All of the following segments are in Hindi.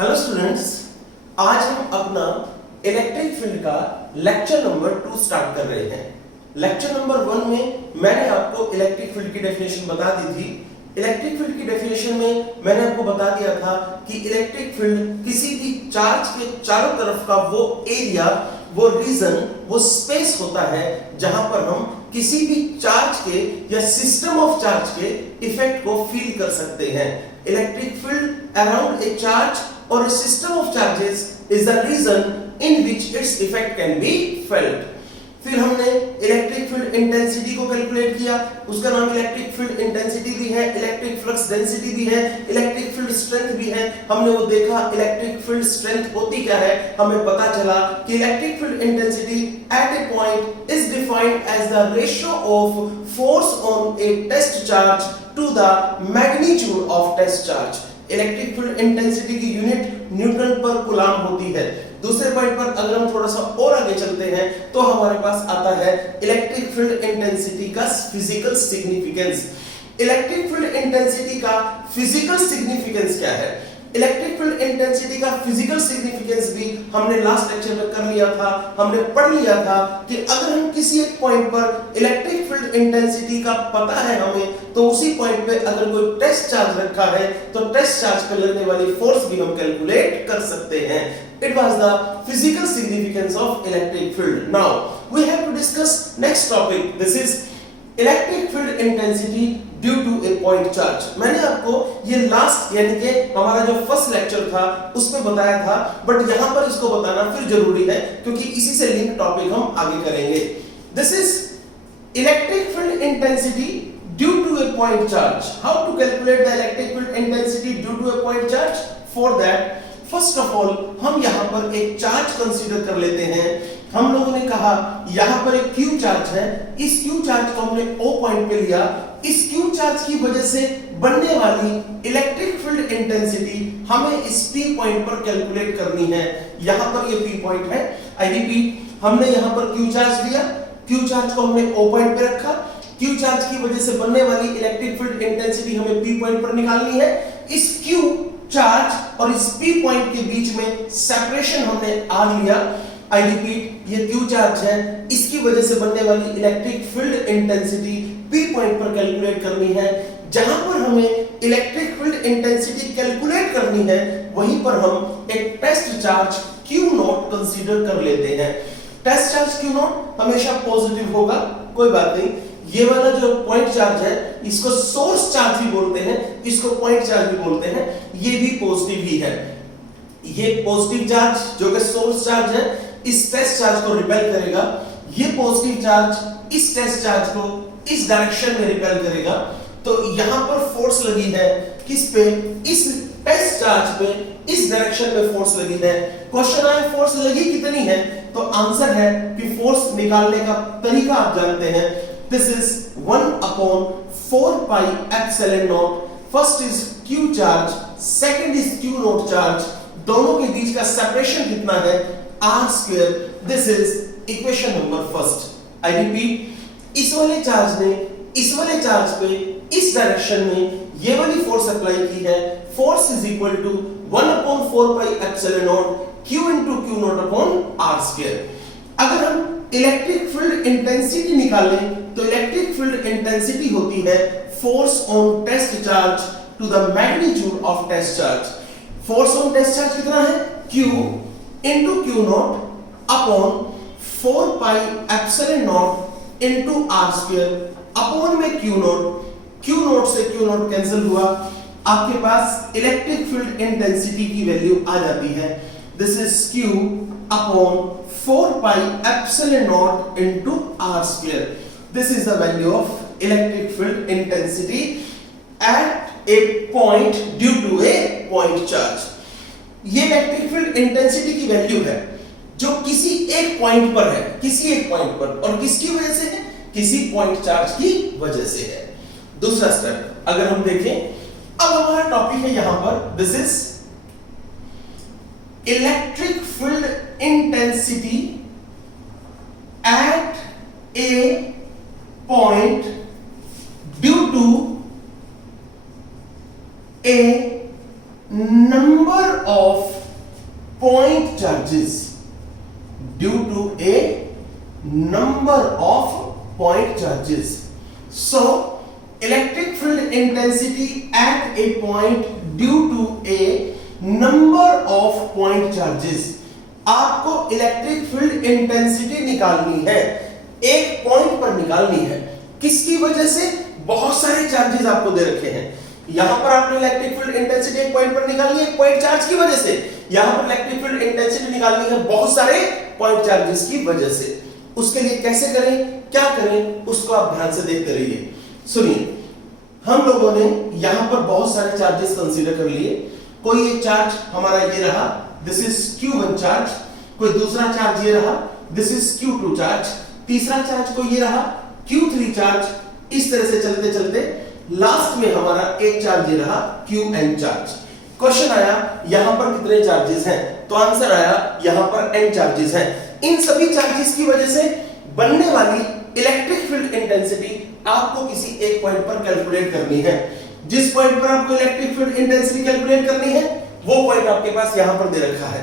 हेलो स्टूडेंट्स, आज हम अपना इलेक्ट्रिक फील्ड का लेक्चर नंबर 2 स्टार्ट कर रहे हैं। लेक्चर नंबर 1 में मैंने आपको इलेक्ट्रिक फील्ड की डेफिनेशन बता दी थी। इलेक्ट्रिक फील्ड की डेफिनेशन में मैंने आपको बता दिया था कि इलेक्ट्रिक फील्ड किसी भी चार्ज के चारों तरफ का वो एरिया, वो रीजन, वो स्पेस होता है जहां पर हम किसी भी चार्ज के या सिस्टम ऑफ चार्ज के इफेक्ट को फील कर सकते हैं। Electric field around a charge or a system of charges is the region in which its effect can be felt। फिर हमने इलेक्ट्रिक फील्ड इंटेंसिटी को कैलकुलेट किया, उसका नाम इलेक्ट्रिक फील्ड इंटेंसिटी भी है, इलेक्ट्रिक फ्लक्स डेंसिटी भी है, इलेक्ट्रिक फील्ड स्ट्रेंथ भी है। हमने वो देखा इलेक्ट्रिक फील्ड स्ट्रेंथ होती क्या है। हमें पता चला कि electric field intensity at a point is defined as the ratio of force on a test charge to the magnitude of test charge. Electric field intensity की यूनिट न्यूटन पर कूलम होती है। दूसरे पॉइंट पर अगर हम थोड़ा सा और आगे चलते हैं तो हमारे पास आता है इलेक्ट्रिक फील्ड इंटेंसिटी का physical significance. Electric field intensity का फिजिकल सिग्निफिकेंस क्या है? इलेक्ट्रिक फील्ड इंटेंसिटी का फिजिकल सिग्निफिकेंस भी हमने लास्ट लेक्चर में कर लिया था। हमने पढ़ लिया था कि अगर हम किसी एक पॉइंट पर इलेक्ट्रिक फील्ड इंटेंसिटी का पता है हमें, तो उसी पॉइंट पे अगर कोई टेस्ट चार्ज रखा है तो टेस्ट चार्ज पर लगने वाली फोर्स भी हम कैलकुलेट कर सकते हैं। It was the physical significance of electric field. Now we have to discuss next topic. This is electric field intensity due to a point charge। मैंने आपको ये लास्ट यानी कि हमारा जो फर्स्ट लेक्चर था उसमें बताया था, बट यहाँ पर इसको बताना फिर जरूरी है क्योंकि इसी से लिंक टॉपिक हम आगे करेंगे। This is electric field intensity due to a point charge। How to calculate the electric field intensity due to a point charge? For that first of all हम यहाँ पर एक चार्ज कंसीडर कर लेते हैं। हम लोगों ने कहा यहाँ पर एक क्यू चार्ज है, इस क्यू चार्ज को हमने O पॉइंट पे लिया। इस क्यू चार्ज की वजह से बनने वाली इलेक्ट्रिक फील्ड इंटेंसिटी हमें इस P पॉइंट पर कैलकुलेट करनी है। यहाँ पर ये P पॉइंट है। आई रिपीट, हमने यहाँ पर क्यू चार्ज लिया, क्यू चार्ज को हमने O पॉइंट पे रखा। क्यू चार्ज की वजह से बनने वाली इलेक्ट्रिक फील्ड इंटेंसिटी हमें P पॉइंट पर निकालनी है। इस क्यू चार्ज और इस P पॉइंट के बीच में सेपरेशन हमने R लिया। आई रिपीट, ये Q चार्ज है, इसकी वजह से बनने वाली electric field intensity P point पर कैलकुलेट करनी है। जहां पर हमें इलेक्ट्रिक फील्ड इंटेंसिटी कैलकुलेट करनी है वहीं पर हम एक test charge Q naught consider कर लेते हैं। टेस्ट चार्ज Q नॉट हमेशा पॉजिटिव होगा, कोई बात नहीं। ये वाला जो पॉइंट चार्ज है इसको सोर्स चार्ज भी बोलते हैं, इसको पॉइंट चार्ज भी बोलते हैं, ये भी पॉजिटिव ही है। ये पॉजिटिव चार्ज जो कि सोर्स चार्ज है इस टेस्ट चार्ज को रिपेल करेगा। ये पॉजिटिव चार्ज इस टेस्ट चार्ज को इस डायरेक्शन में रिपेल करेगा। तो यहां पर फोर्स लगी है किस पे? इस टेस्ट चार्ज पे इस डायरेक्शन में फोर्स लगी है। क्वेश्चन आया फोर्स लगी कितनी है, तो आंसर है कि फोर्स निकालने का तरीका आप जानते हैं। This is 1/4 pi epsilon naught। First is Q charge, second is Q naught charge। दोनों के बीच का सेपरेशन कितना है? R square। This is equation number first। I repeat, इस वाले चार्ज ने इस वाले चार्ज पे इस डायरेक्शन में ये वाली फोर्स अप्लाई की है। Force is equal to 1/4 pi epsilon naught Q into Q naught upon R square। अगर हम इलेक्ट्रिक फील्ड इंटेंसिटी निकालें तो इलेक्ट्रिक फील्ड इंटेंसिटी होती है force on test charge to the magnitude of test charge. Force on test charge कितना है? Q into Q naught upon 4 pi epsilon naught into R square upon में Q नॉट। Q नॉट से Q नॉट कैंसिल हुआ, आपके पास इलेक्ट्रिक फील्ड इंटेंसिटी की वैल्यू आ जाती है। This is Q upon 4 pi epsilon naught into R square। This is the value of electric field intensity at a point due to a point charge। ये इलेक्ट्रिक फील्ड इंटेंसिटी की वैल्यू है जो किसी एक पॉइंट पर है, किसी एक पॉइंट पर, और किसकी वजह से है? किसी पॉइंट चार्ज की वजह से है। दूसरा स्टेप अगर हम देखें, अब हमारा टॉपिक है यहां पर, this is electric field intensity at A point due to a number of point charges due to a number of point charges. So electric field intensity at a point due to a number of point charges. आपको इलेक्ट्रिक फील्ड इंटेंसिटी निकालनी है, एक पॉइंट पर निकालनी है। किसकी वजह से? बहुत सारे चार्जेस आपको दे रखे हैं। यहां पर आपने इलेक्ट्रिक फील्ड इंटेंसिटी एक पॉइंट पर निकालनी है, एक पॉइंट चार्ज की वजह से। यहां पर इलेक्ट्रिक फील्ड इंटेंसिटी निकालनी है बहुत सारे पॉइंट चार्जेस की वजह से। उसके लिए कैसे करें, क्या करें, उसको आप ध्यान से देखते रहिए। सुनिए, हम लोगों ने यहां पर बहुत सारे चार्जेस कंसीडर कर लिए। कोई एक चार्ज हमारा ये रहा, दिस इज Q1 चार्ज। कोई दूसरा चार्ज ये रहा, दिस इज Q2 चार्ज। तीसरा चार्ज कोई ये रहा, Q3 चार्ज। इस तरह से चलते चलते लास्ट में हमारा एक चार्ज ये रहा, Qn चार्ज। क्वेश्चन आया यहां पर कितने चार्जेस हैं, तो आंसर आया यहां पर n चार्जेस हैं। इन सभी चार्जेस की वजह से बनने वाली इलेक्ट्रिक फील्ड इंटेंसिटी आपको किसी एक पॉइंट पर कैलकुलेट करनी है। जिस पॉइंट पर आपको इलेक्ट्रिक फील्ड इंटेंसिटी कैलकुलेट करनी है वो पॉइंट आपके पास यहां पर दे रखा है।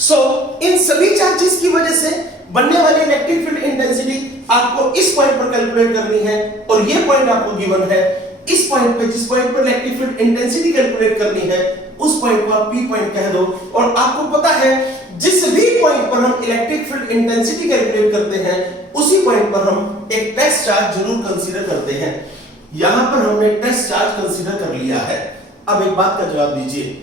सो इन सभी चार्जेस की वजह से बनने वाली इलेक्ट्रिक फील्ड इंटेंसिटी आपको इस पॉइंट पर कैलकुलेट करनी है, और ये पॉइंट आपको गिवन है। इस पॉइंट पे, जिस पॉइंट पर इलेक्ट्रिक फील्ड इंटेंसिटी कैलकुलेट करनी है, उस पॉइंट को आप P पॉइंट कह दो। और आपको पता है जिस भी पॉइंट पर हम इलेक्ट्रिक फील्ड इंटेंसिटी कैलकुलेट करते हैं उसी पॉइंट पर हम एक टेस्ट चार्ज जरूर कंसीडर करते हैं। यहां पर हमने टेस्ट चार्ज कंसीडर कर लिया है। अब एक बात का जवाब दीजिए।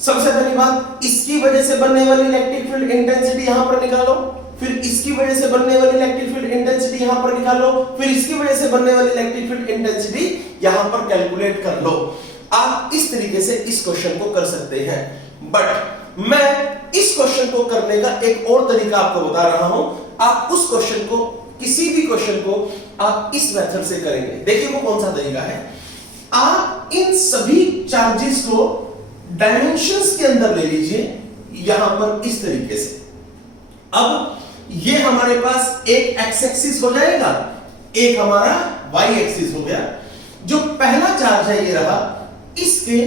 सबसे पहली बात, इसकी वजह से बनने वाली इलेक्ट्रिक फील्ड इंटेंसिटी यहां पर निकालो, फिर इसकी वजह से बनने वाली इलेक्ट्रिक फील्ड इंटेंसिटी यहां पर निकालो, फिर इसकी वजह से बनने वाली इलेक्ट्रिक फील्ड इंटेंसिटी यहां पर कैलकुलेट कर लो। आप इस तरीके से इस क्वेश्चन को कर सकते हैं, बट मैं इस क्वेश्चन को करने का एक और तरीका आपको बता रहा हूं। आप उस क्वेश्चन को, किसी भी क्वेश्चन को आप इस मेथड से करेंगे। देखिए वो कौन सा तरीका है। आप इन सभी चार्जेस को डायमेंशंस के अंदर ले लीजिए, यहां पर इस तरीके से। अब ये हमारे पास एक एक्स एक्सिस हो जाएगा, एक हमारा वाई एक्सिस हो गया। जो पहला चार्ज है ये रहा, इसके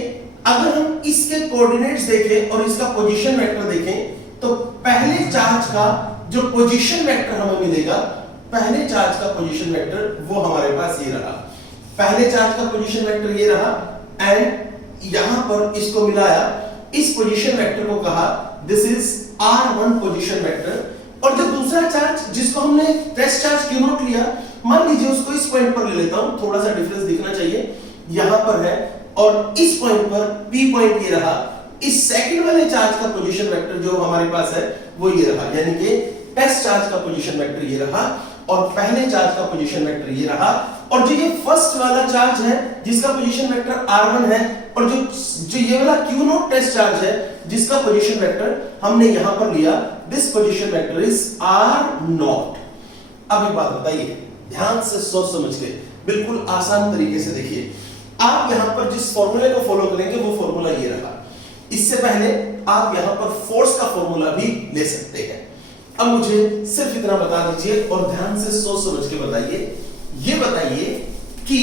अगर हम इसके कोऑर्डिनेट्स देखें और इसका पोजीशन वेक्टर देखें तो पहले चार्ज का जो पोजीशन वेक्टर हमें मिलेगा, पहले चार्ज का पोजीशन वेक्टर वो हमारे पास ये रहा। पहले चार्ज का पोजीशन वेक्टर ये रहा, एंड यहां पर इसको मिलाया, इस पोजीशन वेक्टर को कहा this is R1 position vector. और जो दूसरा चार्ज जिसको हमने टेस्ट चार्ज Q0 लिया, मान लीजिए उसको इस पॉइंट पर ले लेता हूं, थोड़ा सा डिफरेंस दिखना चाहिए, यहां पर है, और इस पॉइंट पर P पॉइंट ये रहा। इस सेकंड वाले चार्ज का पोजीशन वेक्टर जो हमारे पास है वो ये रहा, यानी कि टेस्ट चार्ज का पोजीशन वेक्टर ये रहा और पहले चार्ज का पोजीशन वेक्टर ये रहा। और जो ये फर्स्ट वाला चार्ज है जिसका पोजीशन वेक्टर R1 है, और जो ये वाला Q0 टेस्ट चार्ज है जिसका पोजीशन वेक्टर हमने यहां पर लिया, this position vector is R0। अब एक बात बताइए, ध्यान से सोच समझ के बिल्कुल आसान तरीके से देखिए। आप यहां पर जिस फॉर्मूले को फॉलो करेंगे वो फॉर्मूला ये रहा। इससे पहले आप यहां पर फोर्स का फॉर्मूला भी ले सकते हैं। अब मुझे सिर्फ इतना बता दीजिए और ध्यान से सोच समझ के बताइए। ये बताइए कि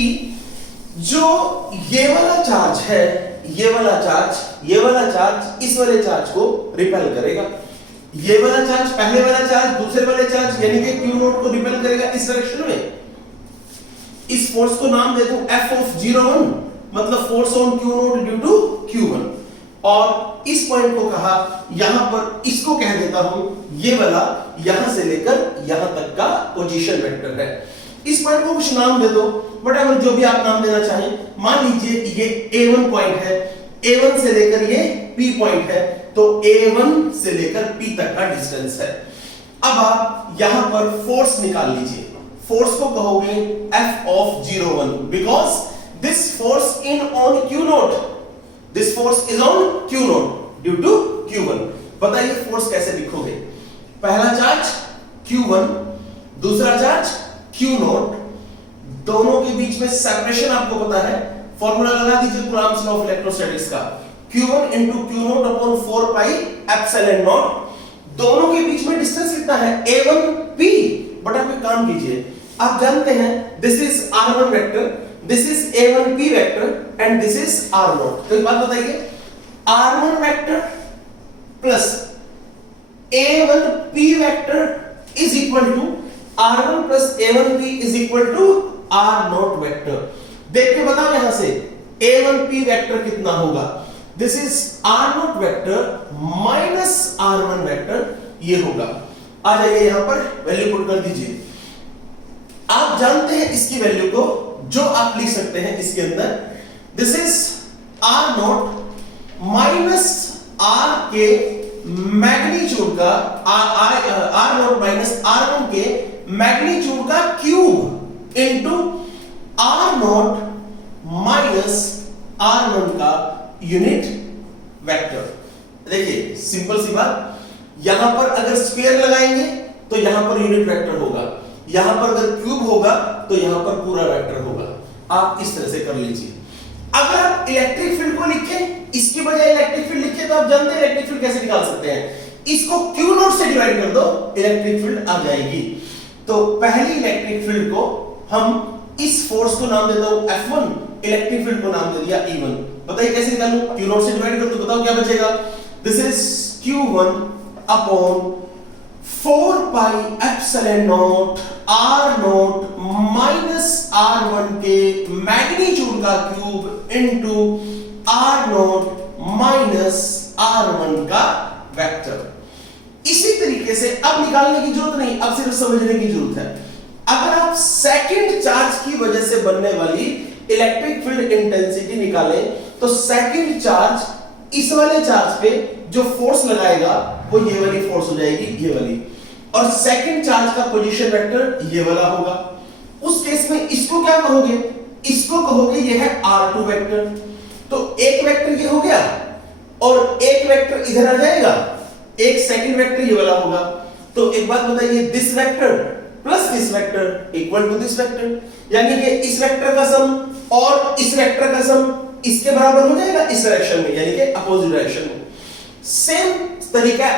जो ये वाला चार्ज है, ये वाला चार्ज इस वाले चार्ज को रिपेल करेगा। ये वाला चार्ज पहले वाला चार्ज दूसरे वाले चार्ज यानी कि Q0 को रिपेल करेगा इस डायरेक्शन में। इस फोर्स को नाम दे दूं F(01), मतलब force on Q0 due to Q1। और इस पॉइंट को कहा, यहां पर इसको कह देता हूं ये वाला यहां से लेकर यहां तक का पोजीशन वेक्टर है। इस पॉइंट को कुछ नाम दे दो, व्हाटएवर जो भी आप नाम देना चाहें। मान लीजिए ये A1 पॉइंट है, A1 से लेकर ये P पॉइंट है, तो A1 से लेकर P तक का डिस्टेंस है। अब आप यहां पर फोर्स निकाल लीजिए। फोर्स को कहोगे F(01), because this force in on Q0, this force is on Q0 due to Q1। बताइए फोर्स कैसे लिखोगे? पहला चार्ज Q1, दूसरा चार्ज Q0, दोनों के बीच में सेपरेशन आपको पता है, फॉर्मूला लगा दीजिए कूलम्ब्स लॉ ऑफ इलेक्ट्रोस्टैटिक्स का, Q1 into Q0 upon 4 pi epsilon naught। दोनों के बीच में डिस्टेंस कितना है? A1P। बट आप एक काम कीजिए, आप जानते हैं this is R1 vector, this is A1P vector and this is R0। तो एक बात बताइए, r1 vector plus a1p vector is equal to r1 plus a1p is equal to r0 vector. देख के बताओ यहां से a1p वेक्टर कितना होगा। This is r0 vector minus r1 vector, ये होगा। आ जाइए यहां पर वैल्यू पुट कर दीजिए। आप जानते हैं इसकी वैल्यू को, जो आप लिख सकते हैं इसके अंदर, this is r0 minus r के मैग्नीट्यूड का r0 माइनस r1 के मैग्नीट्यूड का cube into r0 minus r1 का यूनिट वेक्टर। देखिए सिंपल सी बात, यहां पर अगर स्क्वायर लगाएंगे तो यहां पर यूनिट वेक्टर होगा, यहां पर अगर क्यूब होगा तो यहां पर पूरा वेक्टर होगा। आप इस तरह से कर लीजिए। अगर आप इलेक्ट्रिक फील्ड को लिखें, इसके बजाय इलेक्ट्रिक फील्ड लिखें, तो आप जानते हैं इलेक्ट्रिक फील्ड कैसे निकाल सकते हैं। इसको क्यू नॉट से डिवाइड कर दो, इलेक्ट्रिक फील्ड आ जाएगी। तो पहली इलेक्ट्रिक फील्ड को हम इस फोर्स को नाम देता हूं F1, इलेक्ट्रिक फील्ड को नाम दे दिया E1। बताइए कैसे निकालूं? क्यू नॉट से डिवाइड कर दो, बताओ क्या बचेगा। This is Q1 upon 4 pi epsilon not r0 minus r1 के मैग्नीट्यूड का cube into r0 minus r1 का वेक्टर। इसी तरीके से अब निकालने की जरूरत नहीं, अब सिर्फ समझने की जरूरत है। अगर आप सेकंड चार्ज की वजह से बनने वाली इलेक्ट्रिक फील्ड इंटेंसिटी निकालें, तो सेकंड चार्ज इस वाले चार्ज पे जो फोर्स लगाएगा वो ये वाली फोर्स हो जाएगी, ये वाली, और सेकंड चार्ज का पोजीशन वेक्टर ये वाला होगा। उस केस में इसको क्या कहोगे? इसको कहोगे ये है r2 वेक्टर। तो एक वेक्टर ये हो गया और एक वेक्टर इधर आ जाएगा, एक सेकंड वेक्टर ये वाला होगा। तो एक बात बताइए, this vector plus this vector equal to this vector, यानी कि इस वेक्टर का सम और इस वेक्टर का सम इसके बराबर हो जाएगा इस डायरेक्शन में, यानी कि अपोजिट डायरेक्शन में। सेम तरीका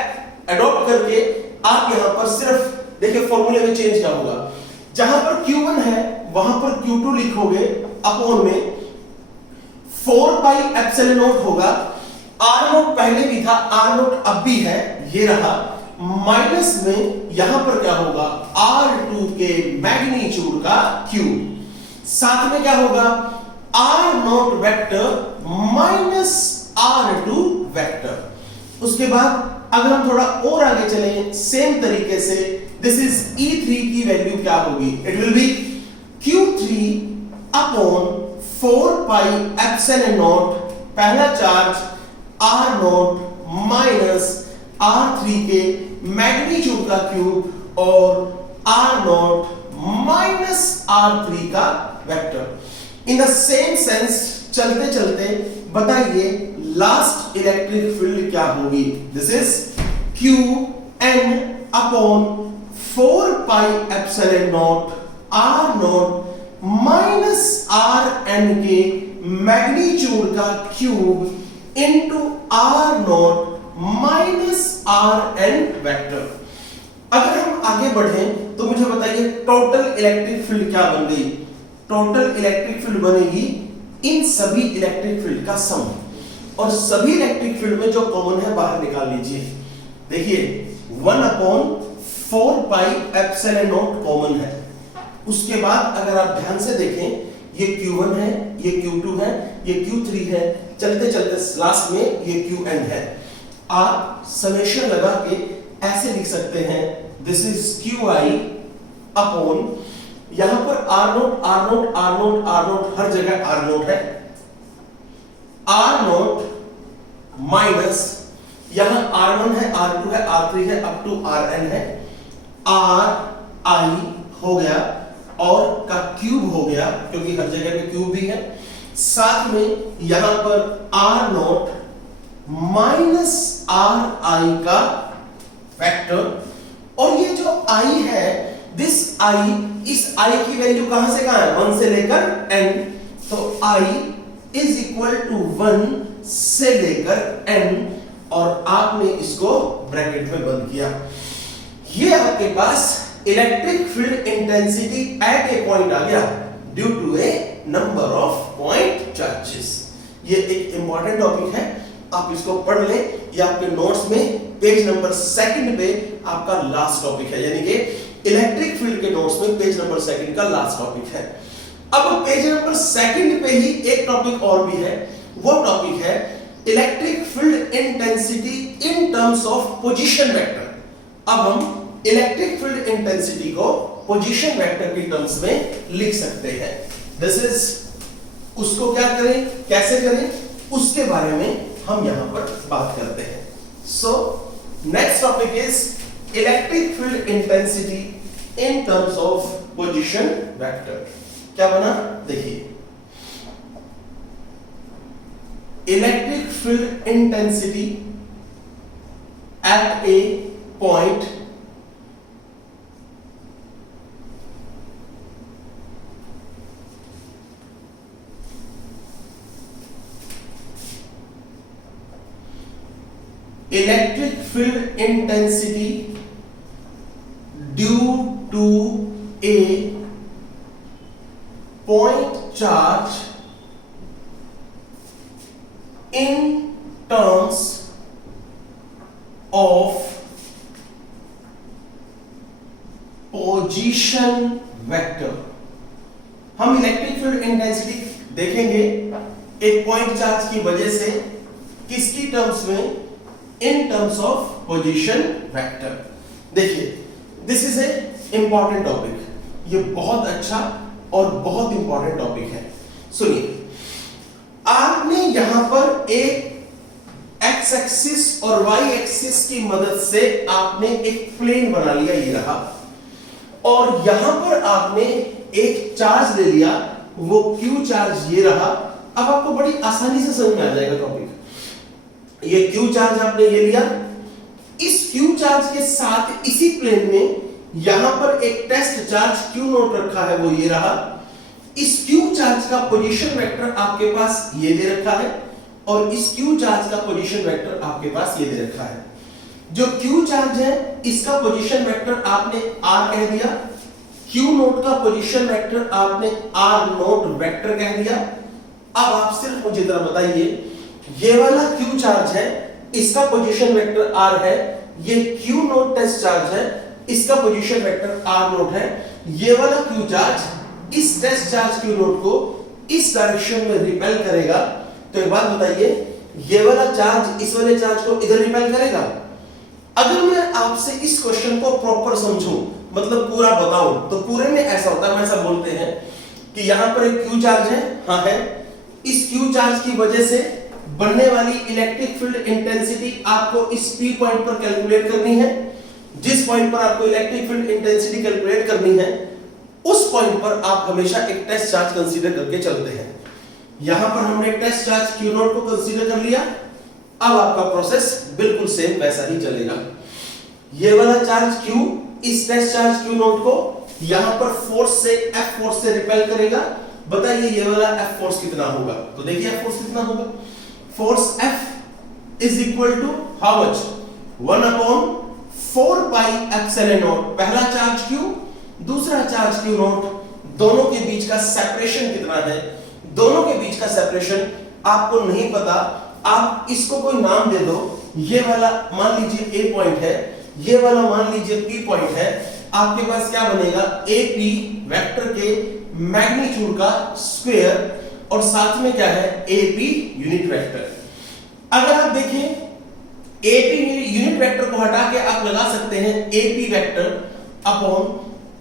अडॉप्ट करके आप यहां पर सिर्फ देखिए फॉर्मूले में चेंज क्या होगा। जहां पर Q1 है वहां पर Q2 लिखोगे, अपॉन में 4 पाई एप्सिलॉन नॉट होगा। r0 पहले भी था, r0 अब भी है, ये रहा, माइनस में यहां पर क्या होगा, r2 के मैग्नीट्यूड का क्यूब, साथ में क्या होगा, r0 vector minus r2 vector. उसके बाद अगर हम थोड़ा और आगे चलें सेम तरीके से, दिस इज E3 की वैल्यू क्या होगी, it will be Q3 upon 4 pi epsilon naught, पहला चार्ज r0 माइनस r3 के मैग्नीट्यूड का क्यूब और r0 माइनस r3 का vector. In the same sense चलते चलते बताइए लास्ट इलेक्ट्रिक फील्ड क्या होगी। This is Qn upon 4 pi epsilon not r0 minus rn के मैग्नीट्यूड का cube into r0 minus rn vector. अगर हम आगे बढ़ें तो मुझे बताइए टोटल इलेक्ट्रिक फील्ड क्या बन गई। टोटल इलेक्ट्रिक फील्ड बनेगी इन सभी इलेक्ट्रिक फील्ड का सम, और सभी इलेक्ट्रिक फील्ड में जो कॉमन है बाहर निकाल लीजिए। देखिए 1 upon 4 pi epsilon not common है। उसके बाद अगर आप ध्यान से देखें, ये Q1 है, ये Q2 है, ये Q3 है, चलते चलते लास्ट में ये Qn है। आप समेशन लगा के ऐसे लिख सकते हैं, दिस इज Qi अपॉन, यहां पर R0 R0 R0 R0 हर जगह R0 है, R0 माइनस यहां R1 है, R2 है, R3 है, अप टू Rn है, Ri हो गया और का क्यूब हो गया, क्योंकि हर जगह पे क्यूब भी है, साथ में यहां पर R0 माइनस Ri का वेक्टर। और ये जो I है, दिस I, इस I की वैल्यू कहां से कहां है, 1 से लेकर n, तो I इज इक्वल टू 1 से लेकर n, और आपने इसको ब्रैकेट में बंद किया। ये आपके पास electric field intensity at a point आ गया due to a number of point charges. ये एक इंपॉर्टेंट टॉपिक है, आप इसको पढ़ लें, ये आपके नोट्स में पेज नंबर 2 पे आपका लास्ट टॉपिक है, यानी कि इलेक्ट्रिक फील्ड के नोट्स में पेज नंबर 2 का लास्ट टॉपिक है। अब पेज नंबर 2 पे ही एक टॉपिक और भी है, वो टॉपिक है electric field intensity in terms of position vector. अब हम इलेक्ट्रिक फील्ड इंटेंसिटी को पोजीशन वेक्टर की टर्म्स में लिख सकते हैं। दिस इज, उसको क्या करें, कैसे करें, उसके बारे में हम यहां पर बात करते हैं। So next topic is electric field intensity in terms of position vector. क्या बना, देखिए, electric field intensity at a point electric field intensity due to a point charge in terms of position vector। हम इलेक्ट्रिक फील्ड इंटेंसिटी देखेंगे एक पॉइंट चार्ज की वजह से, किसकी टर्म्स में, in terms of position vector. देखिए, this is a important topic, ये बहुत अच्छा और बहुत इंपॉर्टेंट टॉपिक है। सुनिए, आपने यहां पर एक एक्स एक्सिस और वाई एक्सिस की मदद से आपने एक प्लेन बना लिया, ये रहा, और यहां पर आपने एक चार्ज ले लिया, वो क्यू चार्ज ये रहा। अब आपको बड़ी आसानी से समझ में आ जाएगा टॉपिक। ये क्यू चार्ज आपने ये लिया, इस क्यू चार्ज के साथ इसी प्लेन में यहां पर एक टेस्ट चार्ज क्यू नोट रखा है, वो ये रहा। इस क्यू चार्ज का पोजीशन वेक्टर आपके पास ये दे रखा है, और इस क्यू चार्ज का पोजीशन वेक्टर आपके पास ये दे रखा है। जो क्यू चार्ज है इसका पोजीशन वेक्टर आपने आर कह दिया, क्यू नोट का पोजीशन वेक्टर आपने आर नोट वेक्टर कह दिया। अब आप सिर्फ मुझे जरा बताइए, ये वाला क्यू चार्ज है, इसका पोजीशन वेक्टर आर है, ये क्यू नोट टेस्ट चार्ज है, इसका पोजीशन वेक्टर आर नोट है। ये वाला क्यू चार्ज इस टेस्ट चार्ज क्यू नोट को इस डायरेक्शन में रिपेल करेगा। तो एक बात बताइए, ये वाला चार्ज इस वाले चार्ज को इधर रिपेल करेगा? अगर मैं आपसे इस क्वेश्चन को प्रॉपर समझूं, मतलब पूरा बताऊं, तो पूरे में ऐसा होता है, हम ऐसा बोलते हैं कि यहां पर एक क्यू चार्ज है, हाँ है, इस क्यू चार्ज की वजह से बनने वाली इलेक्ट्रिक फील्ड इंटेंसिटी आपको इस P पॉइंट पर कैलकुलेट करनी है। जिस पॉइंट पर आपको इलेक्ट्रिक फील्ड इंटेंसिटी कैलकुलेट करनी है, उस पॉइंट पर आप हमेशा एक टेस्ट चार्ज कंसीडर करके चलते हैं। यहां पर हमने टेस्ट चार्ज Q नोट को कंसीडर कर लिया। अब आपका प्रोसेस बिल्कुल सेम वैसा ही चलेगा। ये वाला चार्ज Q इस टेस्ट चार्ज Q नोट को यहां पर फोर्स से, F फोर्स से रिपेल करेगा। बताइए ये वाला F फोर्स कितना होगा? तो देखिए F फोर्स कितना होगा। Force F is equal to how much, 1/4 pi epsilon naught. पहला चार्ज Q, दूसरा चार्ज Q नॉट, दोनों के बीच का सेपरेशन कितना है? दोनों के बीच का सेपरेशन आपको नहीं पता, आप इसको कोई नाम दे दो। ये वाला मान लीजिए A पॉइंट है, ये वाला मान लीजिए P पॉइंट है। आपके पास क्या बनेगा? AP वेक्टर के मैग्नीट्यूड का स्क्वायर और साथ में क्या है? AP unit vector. अगर आप देखें AP यूनिट वेक्टर को हटा के आप लगा सकते हैं AP vector upon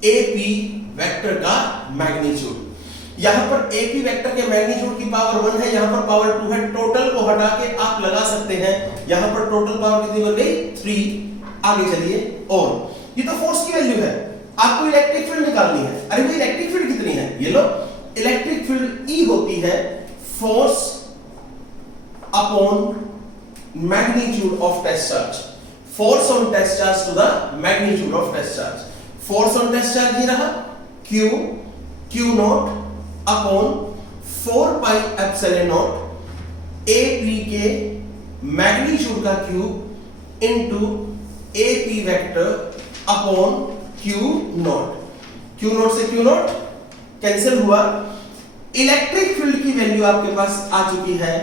AP vector का मैग्नीट्यूड। यहां पर AP वेक्टर के मैग्नीट्यूड की पावर 1 है, यहां पर पावर 2 है। टोटल को हटा के आप लगा सकते हैं, यहां पर टोटल पावर कितनी बन गई? 3। आगे चलिए, और ये तो फोर्स की वैल्यू है, आपको इलेक्ट्रिक फील्ड निकालनी है। अरे भाई इलेक्ट्रिक फील्ड कितनी है? ये लो, इलेक्ट्रिक फील्ड E होती है force upon magnitude of test charge. Force on test charge to the magnitude of test charge. Force on test charge ये रहा Q naught upon 4 pi epsilon naught AP के मैग्नीट्यूड का cube into AP vector upon Q naught से Q नॉट कैंसिल हुआ। इलेक्ट्रिक फील्ड की वैल्यू आपके पास आ चुकी है,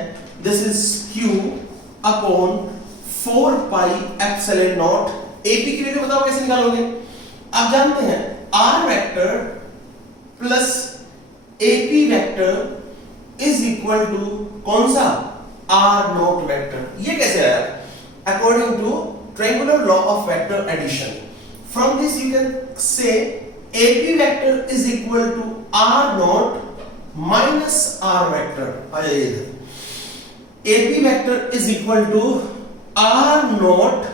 this is Q upon 4 pi epsilon naught. AP की वैल्यू बताओ कैसे निकालोगे? आप जानते हैं r vector plus AP vector is equal to कौन सा? R naught vector. ये कैसे आया? According to triangular law of vector addition, from this you can say AP vector is equal to r naught minus are vector. आ जाइए इधर। AP vector is equal to r naught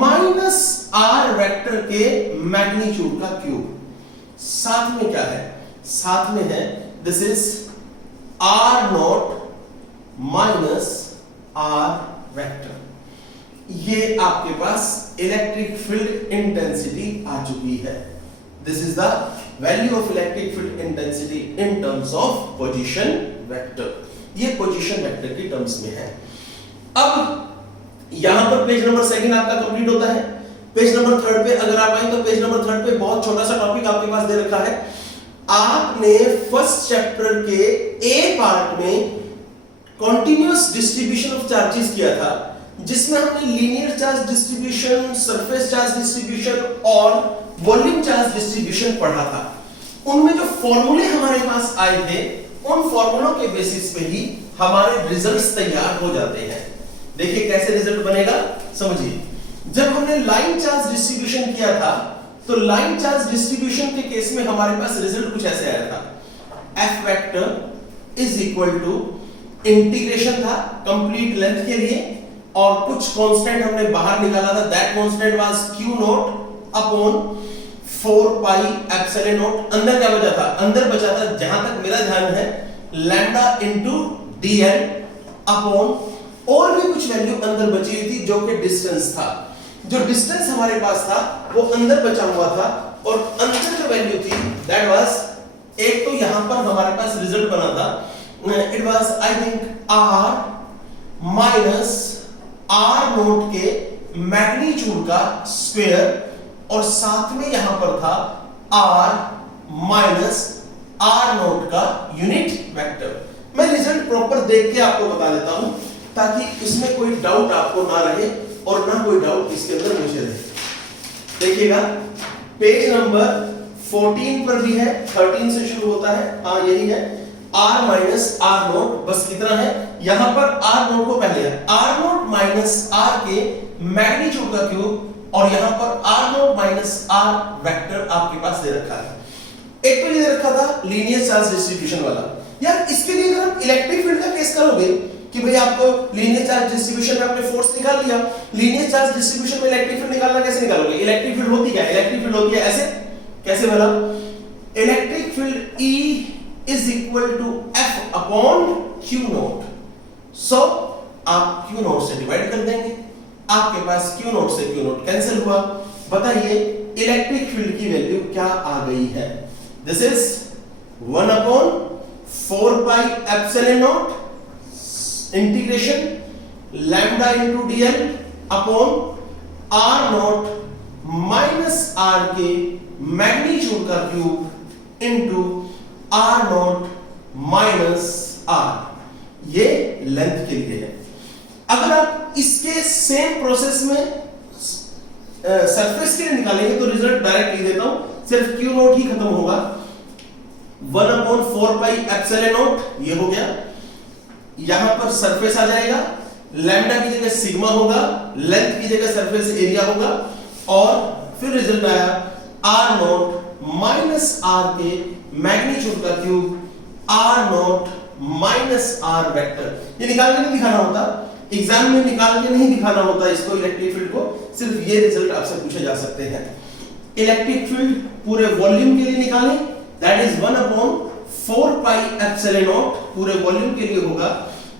minus are vector के मैग्नीट्यूड का क्यूब। साथ में क्या है? साथ में है this is are naught minus are vector. ये आपके पास इलेक्ट्रिक फील्ड इंटेंसिटी आ चुकी है। This is the value of electric field intensity in terms of position vector. ये पोजीशन वेक्टर की टर्म्स में है। अब यहां पर पेज नंबर 2 आपका कंप्लीट होता है। पेज नंबर 3 पे अगर आप आए तो पेज नंबर 3 पे बहुत छोटा सा टॉपिक आपके पास दे रखा है। आपने फर्स्ट चैप्टर के ए पार्ट में कॉन्टिन्यूअस डिस्ट्रीब्यूशन ऑफ चार्जेस किया था, जिसमें हमने linear charge distribution, surface charge distribution और वॉल्यूम चार्ज डिस्ट्रीब्यूशन पढ़ा था। उनमें जो फॉर्मूले हमारे पास आए थे, उन फॉर्मूलों के बेसिस पे ही हमारे रिजल्ट्स तैयार हो जाते हैं। देखिए कैसे रिजल्ट बनेगा, समझिए। जब हमने लाइन चार्ज डिस्ट्रीब्यूशन किया था, तो लाइन चार्ज डिस्ट्रीब्यूशन के केस में हमारे पास रिजल्ट कुछ ऐसे आया था। F vector is equal to integration था कंप्लीट लेंथ के लिए, और कुछ कांस्टेंट हमने बाहर निकाला था। That constant was Q naught upon 4 pi epsilon naught. अंदर क्या बचा था? अंदर बचा था, जहां तक मेरा ध्यान है, लैम्डा इनटू dn अपॉन और भी कुछ वैल्यू अंदर बची हुई थी जो कि डिस्टेंस था। जो डिस्टेंस हमारे पास था वो अंदर बचा हुआ था, और अंदर जो वैल्यू थी दैट वाज, एक तो यहां पर हमारे पास रिजल्ट बना था, it was I think r minus R naught के मैग्नीट्यूड का स्क्वायर, और साथ में यहां पर था r माइनस आर नोट का यूनिट वेक्टर। मैं रिजल्ट प्रॉपर देख के आपको बता देता हूं, ताकि इसमें कोई डाउट आपको ना रहे और ना कोई डाउट इसके अंदर मुझे रहे। देखिएगा पेज नंबर 14 पर भी है, 13 से शुरू होता है। हाँ यही है, r माइनस आर नोट, बस इतना है। यहां पर r नोट को पहले है r नोट माइनस r के मैग्नीट्यूड का क्यूब, और यहां पर r note minus r vector आपके पास दे रखा है। एक तो ये दे रखा था लीनियर चार्ज डिस्ट्रीब्यूशन वाला। यार इसके लिए अगर हम इलेक्ट्रिक फील्ड का केस करोगे कि भाई आपको लीनियर चार्ज डिस्ट्रीब्यूशन में आपने फोर्स निकाल लिया, लीनियर चार्ज डिस्ट्रीब्यूशन में इलेक्ट्रिक फील्ड निकालना कैसे निकालोगे? इलेक्ट्रिक फील्ड होती क्या? इलेक्ट्रिक फील्ड होती है ऐसे, कैसे वाला? Electric field E is equal to F upon Q naught. So आप Q नोट से डिवाइड कर देंगे, आपके पास Q नोट से Q नोट कैंसिल हुआ। बताइए इलेक्ट्रिक फील्ड की वैल्यू क्या आ गई है? This is 1 upon 4 pi epsilon not integration lambda into dl upon r not minus r के मैग्नीट्यूड का cube into r not minus r। ये लेंथ के लिए है। अगर आप इसके सेम प्रोसेस में सरफेस के लिए निकालेंगे तो रिजल्ट डायरेक्ट लिख देता हूं, सिर्फ क्यू नॉट ही खत्म होगा। 1 अपॉन 4 पाई एप्सिलॉन नॉट, ये हो गया। यहां पर सरफेस आ जाएगा, लैम्डा की जगह सिग्मा होगा, लेंथ की जगह सरफेस एरिया होगा, और फिर रिजल्ट आया r नॉट माइनस r के मैग्नीट्यूड का cube r not minus r vector. ये निकाल के नहीं दिखाना होता, एग्जाम में निकाल के नहीं दिखाना होता इसको, इलेक्ट्रिक फील्ड को, सिर्फ ये रिजल्ट आपसे पूछे जा सकते हैं। इलेक्ट्रिक फील्ड पूरे वॉल्यूम के लिए निकालें, that is 1 upon 4 pi epsilon not पूरे वॉल्यूम के लिए होगा।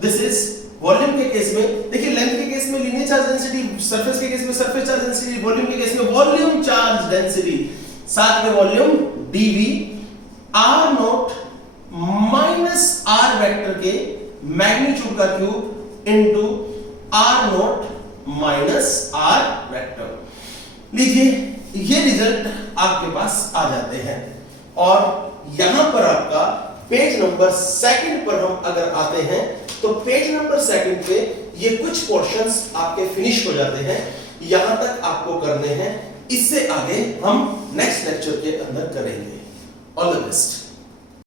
दिस इज वॉल्यूम के केस में, देखिए लेंथ के केस में लीनियर चार्ज डेंसिटी, सरफेस के केस में सरफेस चार्ज डेंसिटी, वॉल्यूम के केस में वॉल्यूम चार्ज डेंसिटी, साथ में volume dv r not minus r vector के मैग्नीट्यूड का cube into r not minus r vector. लीजिए ये रिजल्ट आपके पास आ जाते हैं, और यहां पर आपका पेज नंबर 2 पर हम अगर आते हैं तो पेज नंबर 2 पे ये कुछ पोर्शंस आपके फिनिश हो जाते हैं, यहां तक आपको करने हैं। इससे आगे हम नेक्स्ट लेक्चर के अंदर करेंगे। All the best.